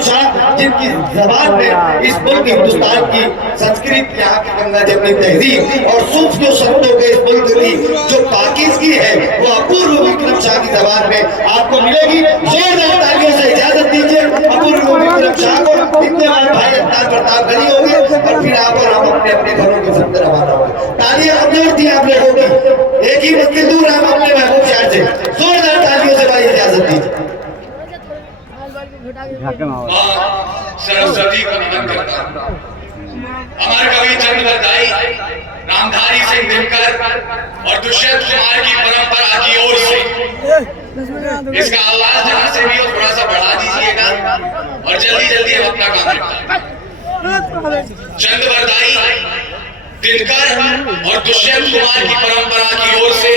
विक्रम शाह, जिनकी जबान में इस मुल्क हिंदुस्तान की संस्कृत, यहाँ की गंगा जमनी तहजीब और सूफियों संतों के इस मुल्क की जो पाकीज़गी है वो अपूर्व विक्रम शाह की जबान में आपको मिलेगी। जोरदार तालियों से इजाजत दीजिए अपूर्व विक्रम शाह को। इतने बाद भाई अवतार प्रताप गली होंगे और फिर आप और हम अपने अपने घरों की तरफ रवाना होंगे। तालियां कमजोर थी आप लोगों की, एक ही मंजिल दूर हम अपने महबूब शहर से। जोरदार तालियों से भाई इजाजत दीजिए। सरस्वती को नमन करता हूं। अमर कवि चंद्रदाई, रामधारी सिंह दिनकर और दुष्यंत कुमार की परंपरा की ओर से इसका आवाज जहां से भी हो थोड़ा सा बढ़ा दीजिएगा और जल्दी जल्दी हम अपना काम निपटाएं। चंद्रदाई, दिनकर और दुष्यंत कुमार की परंपरा की ओर से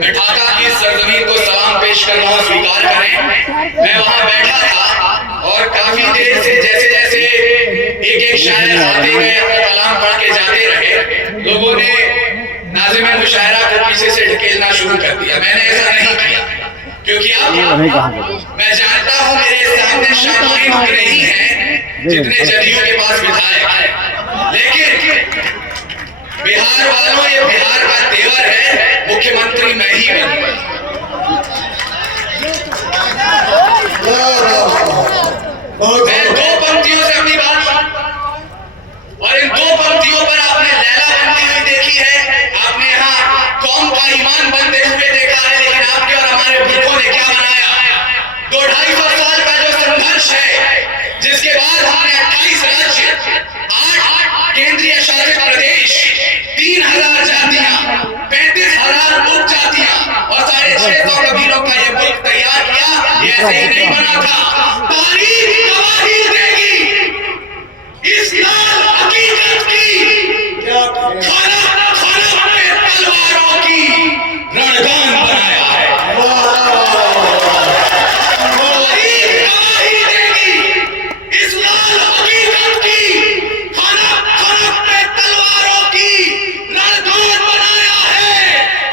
मैं ढाका की सरजमीन को सलाम पेश करना स्वीकार करें। मैं वहां बैठा था और काफी देर से जैसे जैसे एक शायर आते गए अपना कलाम पढ़ के जाते रहे, लोगों ने नाज़िम मुशायरा को पीछे से ढकेलना शुरू कर दिया। मैंने ऐसा नहीं किया क्योंकि अब मैं जानता हूं मेरे सामने शामाइन उतने ही हैं जितने जदयू के पास विधायक हैं, लेकिन बिहार वालों, ये बिहार का तेवर है, मुख्यमंत्री मैं ही बनूंगा। मैं दो पंक्तियों से अपनी बात, और इन दो पंक्तियों पर आपने लैला बनती हुई देखी है, आपने यहाँ कौम का ईमान बनते हुए देखा है, लेकिन आपके और हमारे बुजुर्गों ने क्या बनाया? 200-250 साल का जो संघर्ष है, जिसके बाद हमने 28 राज्य, 8 केंद्रीय शासित प्रदेश, 3000 जातियां, 35,000 उपजातियां और 650 कबीलों का ये मुल्क तैयार किया। ये ऐसे ही नहीं बना था, तारीख गवाही देगी इस लाल हकीकत की। खाना खाना पे तलवारों की रणगान बनाया है। तारीख गवाही देगी इस लाल हकीकत की। खाना खाना पे तलवारों की रणगान बनाया है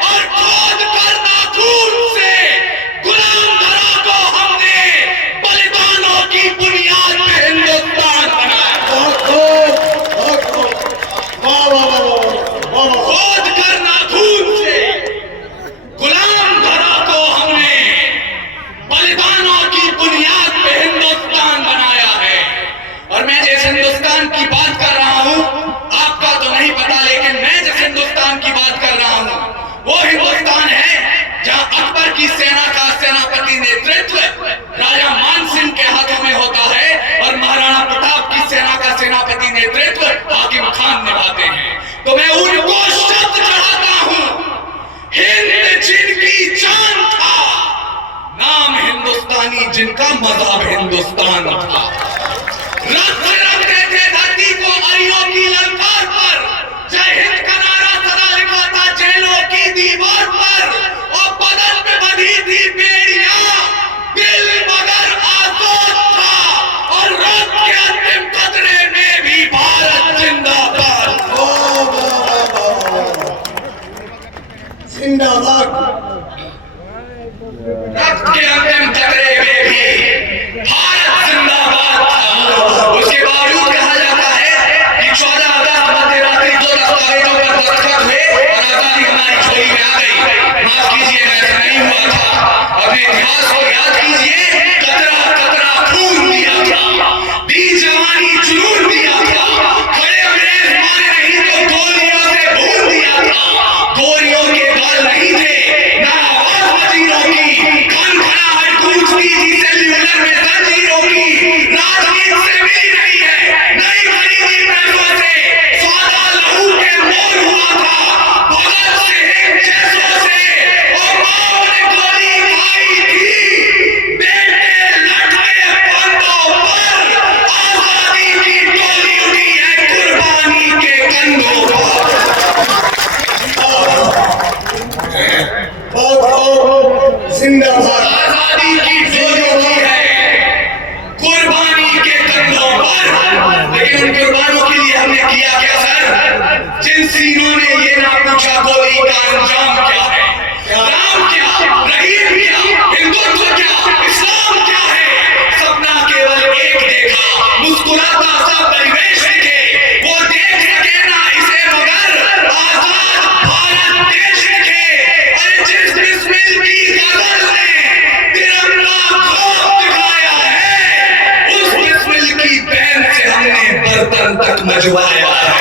और खोद कर नाखून से गुलाम धरा को हमने बलिदानों की बुनियाद पे हिंदुस्तान बनाया। खोद कर नाखून से गुलाम धरा को हमने बलिदानों की बुनियाद पे हिंदुस्तान बनाया है। और मैं जिस हिंदुस्तान की बात कर रहा हूं, आपका तो नहीं पता, लेकिन मैं जिस हिंदुस्तान की बात कर रहा हूं वो हिंदुस्तान है जहां अकबर की सेना का सेनापति नेतृत्व राजा मान सिंह के हाथों में होता है और महाराणा प्रताप की सेना का सेनापति नेतृत्व हाकिम खान निभाते हैं। तो मैं उनको शब्द चढ़ाता हूं, हिंद जिनकी जान था, नाम हिंदुस्तानी जिनका मजहब हिंदुस्तान था। रखते थे धरती को अरियों की ललकार पर, जय हिंद का नारा सदा लिखा था जेलों की दीवार पर, और बदन पे बंधी थी बेड़ियां, दिल मगर आजाद था, और रक्त के अंतिम कतरे में भी भारत जिंदाबाद। जिंदाबाद। रक्त के अंतिम कतरे में भी भारत जिंदाबाद था। उसके बावजूद कहा जाता है कि 14 अगस्त मध्य रात्रि 2 दस्तावेजों पर दस्तखत हुए और आजादी हमारी झोली में आ गई। माफ कीजिएगा, ऐसा नहीं हुआ था। अपने इतिहास को याद कीजिए, कतरा कतरा खून दिया था, दी जवानी जुनून दिया था, खड़े अंग्रेज मारे नहीं तो गोलियों से भून दिया था। गोलियों के गाल नहीं थे, तक मजवाया है।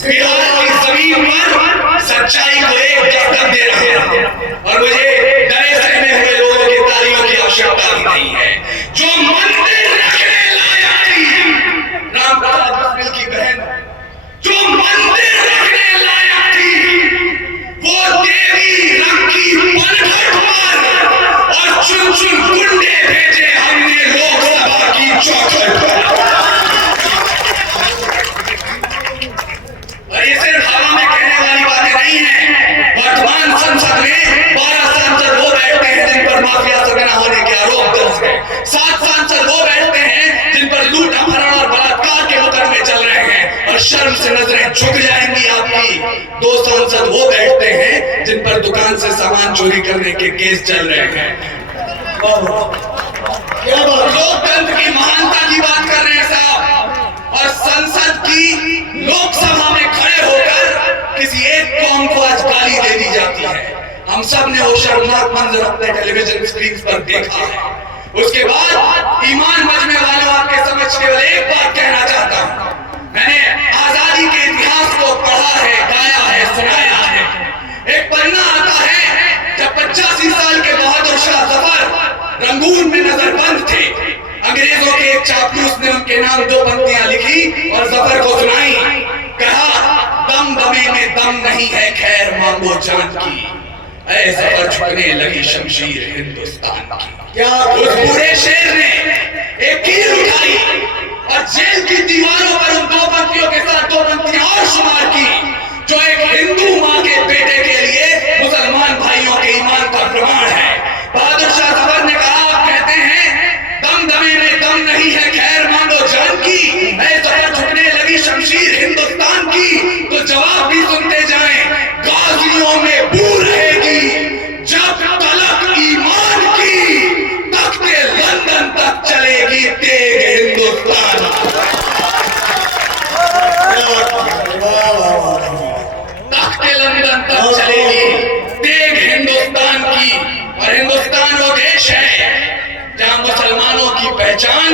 बिहार की जमीन पर सच्चाई को एक दस्तक दे रहे हैं और मुझे डरे सहमे हुए लोगों की तालियों की आवश्यकता भी नहीं है। जो मंदिर रखने लायक थी, राम प्रसाद बिस्मिल की बहन, जो मंदिर रखने लायक थी, वो देवी रंग की पनघट पर और चुन चुन गुंडे भेजे हमने लोकसभा की चौखट पर। और ये सिर्फ हवा में कहने वाली बातें नहीं है। वर्तमान संसद में 12 सांसद वो बैठते हैं जिन पर माफिया सरगना होने के आरोप दर्ज है। 7 सांसद वो बैठते हैं जिन पर लूट अपहरण और बलात्कार के मुकदमे चल रहे हैं और शर्म से नजरें झुक जाएंगी आपकी। 2 सांसद वो बैठते हैं जिन पर दुकान से सामान चोरी करने के केस चल रहे हैं। लोकतंत्र की महानता की बात कर रहे हैं साहब, और संसद की लोकसभा में खड़े होकर किसी एक कौम को आज गाली दे दी जाती है। हम सब ने वो शर्मनाक मंजर अपने टेलीविजन स्क्रीन पर देखा है। उसके बाद ईमान मजमे वालों, आपके समझ केवल एक बात कहना चाहता हूं। मैंने आजादी के इतिहास को पढ़ा है, गाया है, सुनाया है। एक पन्ना आता है जब 85 साल के बहादुर शाह जफर रंगून में नजरबंद थे। अंग्रेजों के एक चापलूस ने उनके नाम 2 पंक्तियां लिखी और जफर को सुनाई। कहा, दम दमे में दम नहीं है, खैर मांगो जान की। ऐ जफर झुकने लगी शमशीर हिंदुस्तान की। क्या उस बूढ़े शेर ने एक कील उठाई और जेल की दीवारों पर उन 2 पंक्तियों के साथ 2 पंक्तियां और शुमार की, जो एक हिंदू मां के बेटे के लिए मुसलमान भाइयों के ईमान का प्रमाण है। बहादुर शाह जफर ने कहा, आप कहते हैं दम दमे में दम नहीं है, खैर मांगो जान की। ऐ जफर झुकने लगी शमशीर हिंदुस्तान की। तो जवाब भी सुनते जाएं, गाजियों में बू रहेगी जब तलक ईमान की, तख्ते लंदन तक चलेगी तेग हिंदुस्तान। तख्ते लंदन तक चलेगी तेग हिंदुस्तान की। और हिंदुस्तान वो देश है जहां मुसलमानों की पहचान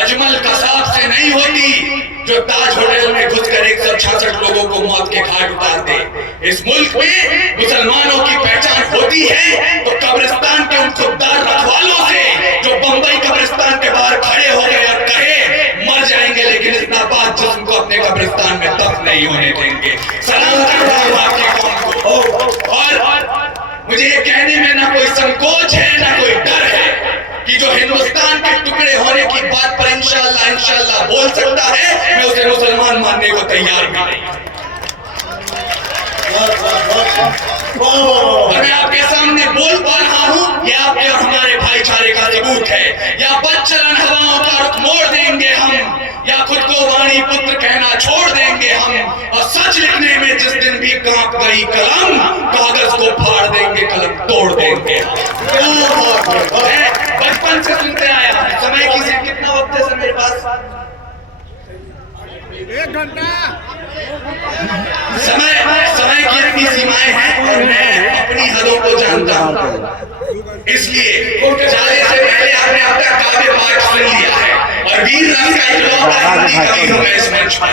अजमल कसाब से नहीं होती, जो ताज होटल में घुसकर 166 लोगों को मौत के घाट उतार दे। इस मुल्क में मुसलमानों की पहचान होती है तो कब्रिस्तान के उन खुददार रखवालों से, जो बंबई कब्रिस्तान के बाहर खड़े हो गए और कहे मर जाएंगे लेकिन इस नापाक जिस्म को अपने कब्रिस्तान में दफन नहीं होने देंगे। सलाम करता हूं आपके कौम को। और मुझे ये कहने में ना कोई संकोच है ना कोई डर है कि जो हिंदुस्तान के टुकड़े होने की बात पर इंशाअल्लाह बोल सकता है, मैं उसे मुसलमान मानने को तैयार भी नहीं। और मैं आपके सामने बोल पा रहा हूं, ये आपके और हमारे भाईचारे का सबूत है। या बदचलन हवाओं का रुख मोड़ देंगे हम, या खुद को वाणी पुत्र कहना छोड़ देंगे हम। और सच लिखने में जिस दिन भी कांप गई कलम, कागज को फाड़ देंगे, कलम तोड़ देंगे हम। बचपन से सुनते आया है। समय की से कितना वक्त है सर मेरे पास? 1 घंटा। समय की अपनी सीमाएं हैं और मैं अपनी हदों को जानता हूं। इसलिए जाने से पहले आपने अब तक काव्य पाठ सुन लिया है और वीर रस का इकलौता हिंदी कवि हूं मैं इस मंच पर।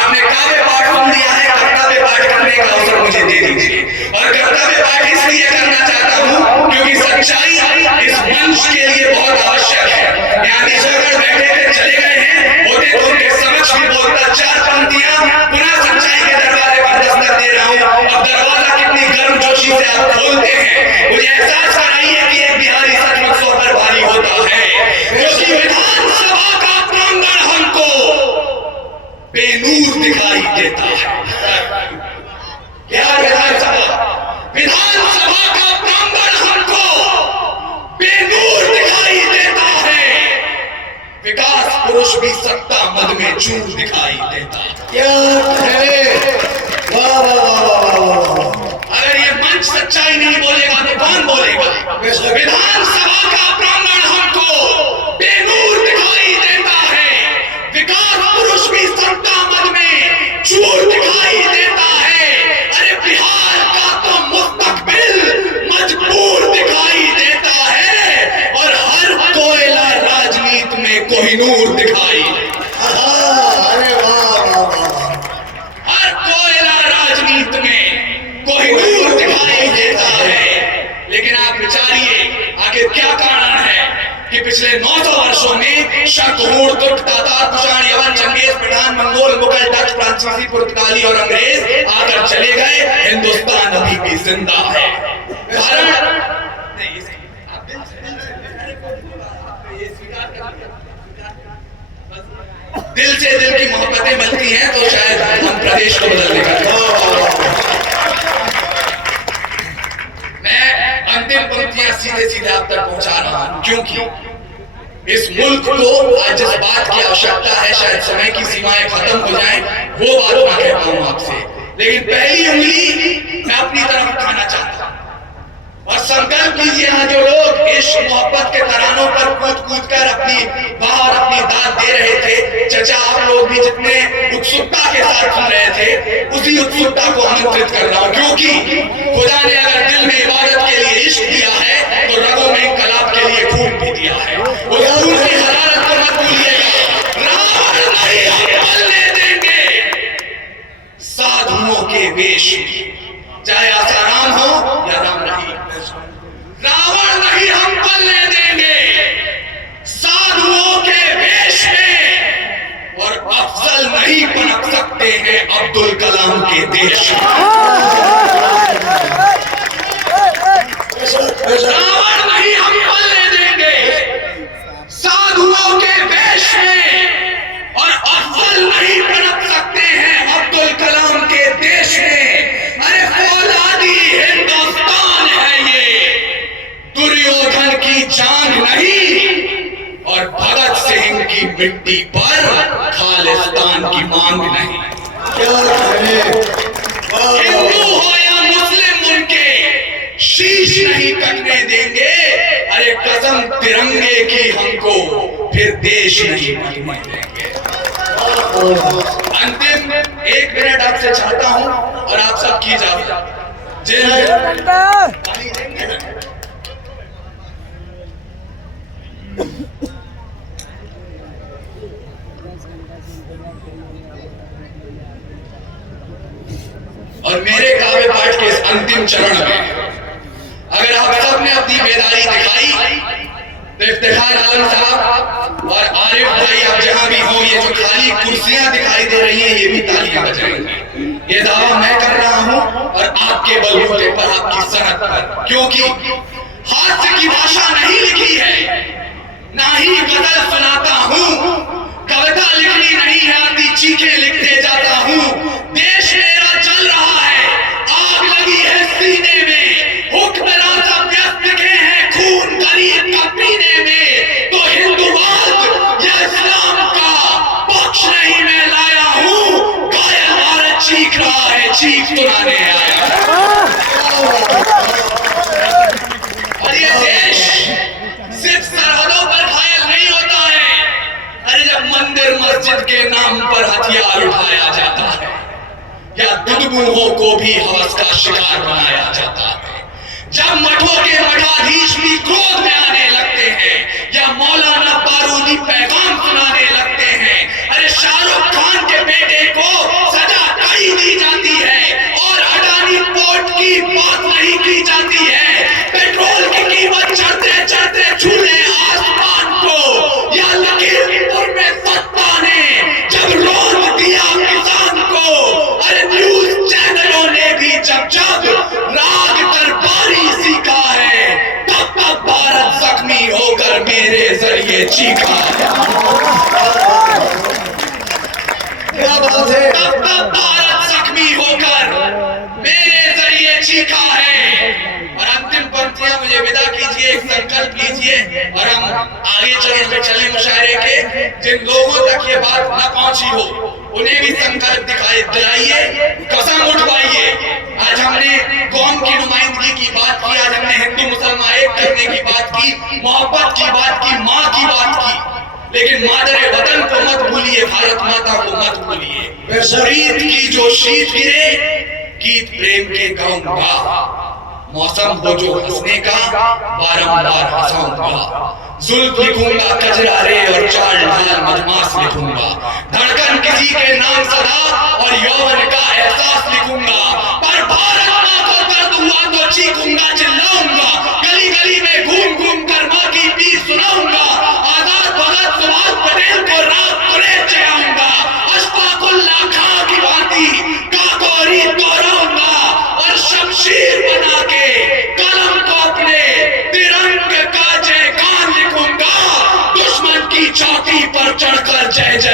आपने काव्य पाठ सुन लिया है, कर्तव्य पाठ करने का अवसर मुझे दे दीजिए। और कर्तव्य पाठ इसलिए करना चाहता हूं क्योंकि सच्चाई इस मंच के लिए बहुत आवश्यक है। यहाँ निशागढ़ बैठे थे, चले गए हैं, होते तो उनके समक्ष भी बोलता 4 पंक्तियां पुनः सच्चाई के दरवाजे पर दस्तक दे रहा हूं। अब दरवाजा कितनी गर्मजोशी से आप खोलते हैं, मुझे एहसास कराइए कि एक बिहारी सचमुच 100 पर भारी होता है, क्योंकि विधानसभा का प्रांगण हमको बेनूर दिखाई देता है। क्या विधानसभा का प्रांगण हमको बेनूर दिखाई देता है। विकास पुरुष भी सत्ता मद में चूर दिखाई देता है। क्या है? वाह वाह वाह वाह। अगर ये मंच सच्चाई नहीं बोलेगा तो कौन बोलेगा? विधानसभा का प्रांगण हमको बेनूर दिखाई देता है। विकास पुरुष भी सत्ता मद में चूर दिखाई देता है। अरे बिहार का तो मुस्तकबिल मजबूर दिखाई देता है और हर कोयला राजनीति में कोहिनूर पिछले 900 वर्षों में शक, हूण, तुर्क, तातार, कुषाण, यवन, चंगेज, पठान, मंगोल, मुगल, डच, फ्रांसीसी, पुर्तगाली और अंग्रेज आकर चले गए, हिंदुस्तान अभी भी जिंदा है। कारण दिल से दिल की मोहब्बतें बनती हैं तो शायद हम प्रदेश को बदल देगा। मैं अंतिम पंक्तियां सीधे सीधे आप तक पहुंचा रहा हूं, क्योंकि इस मुल्क को आज जिस बात की आवश्यकता है, शायद समय की सीमाएं खत्म हो जाएं, वो बात मैं कहता हूं आपसे। लेकिन पहली उंगली मैं अपनी तरफ उठाना चाहता हूं और संकल्प लीजिए, यहाँ जो लोग इश्क मोहब्बत के तरानों पर कूद कूद कर अपनी बाहर अपनी दाद दे रहे थे, चचा आप लोग भी जितने उत्सुकता के साथ सुन रहे थे, उसी उत्सुकता को आमंत्रित कर रहा हूं, क्योंकि खुदा ने अगर दिल में इबादत के लिए इश्क दिया है तो रगों में इंकलाब के लिए खून भी दिया है। उस खून की हरारत को मत भूलिएगा। रावण नहीं हम बलने देंगे साधुओं के वेश, चाहे आसाराम हो या राम रहीम। रावण नहीं हम बलने देंगे साधुओं के वेश में, और अफजल नहीं पनप सकते हैं अब्दुल कलाम के देश में। रावण नहीं हम बलने देंगे साधुओं के वेश में, और अफजल नहीं पनप सकते हैं अब्दुल कलाम के देश में। अरे फौलादी हिंदुस्तान है ये, दुर्योधन की जान नहीं, और भगत सिंह की मिट्टी पर खालिस्तान की मांग नहीं। हिंदू हो या मुस्लिम, उनके शीश नहीं कटने देंगे। अरे कसम तिरंगे की हमको, फिर देश नहीं बनने देंगे। अंतिम 1 मिनट आपसे चाहता हूं और आप सब की इजाजत। और मेरे काव्य पाठ के इस अंतिम चरण में अगर आप सब ने अपनी बेदारी दिखाई तो इफ्तिखार आलम साहब और आरिफ भाई, आप जहां भी हो, ये जो खाली कुर्सियां दिखाई दे रही हैं, ये भी तालियां बजाएंगी। ये दावा मैं कर रहा हूं और आपके बलबूते पर, आपकी सनद पर, क्योंकि हास्य की भाषा नहीं लिखी है, ना ही गजल सुनाता हूं, कविता लिखनी नहीं आती, चीखें लिखते जाता हूं। देश मेरा चल रहा है, आग लगी है सीने में, हुक्मरान व्यस्त के हैं खून गरीब का पीने में, तो हिंदुवाद या इस्लाम का पक्ष नहीं मैं लाया हूं, घायल भारत चीख रहा है, चीख सुनाने आया। और ये देश सिर्फ सरहदों पर घायल नहीं होता है, अरे जब मंदिर मस्जिद के नाम पर हथियार उठाया जाता है, या दुदबुहों को भी हवस का शिकार बनाया जाता है, जब मठों के मठाधीश भी क्रोध में आने लगते हैं, या मौलाना बारूदी पैगाम सुनाने लगते हैं, अरे शाहरुख खान के बेटे को सजा कड़ी दी जाती है और अडानी पोर्ट की बात नहीं की जाती है, पेट्रोल की कीमत चढ़ते चढ़ते छूले आसमान को, या लखीमपुर में सत्ता ने जब रोक दिया किसान को, अरे न्यूज चैनलों ने भी जब जब राग दरबारी सीखा है, तब तब भारत जख्मी होकर मेरे जरिए चीखा है। क्या बात है? तब तब भारत जख्मी होकर मेरे जरिए चीखा है। और अंतिम पंक्तियां मुझे विदा कीजिए, एक संकल्प लीजिए और हम आगे चरण में चले मुशायरे के। जिन लोगों तक ये बात न पहुंची हो उन्हें भी संकल्प दिलाइए, कसम उठवाइए। आज हमने कौम की नुमाइंदगी की बात की, आज हमने हिंदू मुसलमान एक करने की बात की, मोहब्बत की बात की, माँ की बात की, लेकिन मादरे वतन को मत भूलिए, भारत माता को मत भूलिए। रीत की जो शीत गिरे, गीत प्रेम के गाऊंगा, मौसम हो जो हंसने का, बारंबार हंसाऊंगा, जुल्फ लिखूंगा कजरारे और चाल ढाल मधमास लिखूंगा, धड़कन किसी के नाम सदा और यौवन का एहसास लिखूंगा, पर भारत माँ को दर्द हुआ तो चीखूंगा, चिल्लाऊंगा, गली गली में घूम घूम कर माँ की पीर सुनाऊंगा, जय जय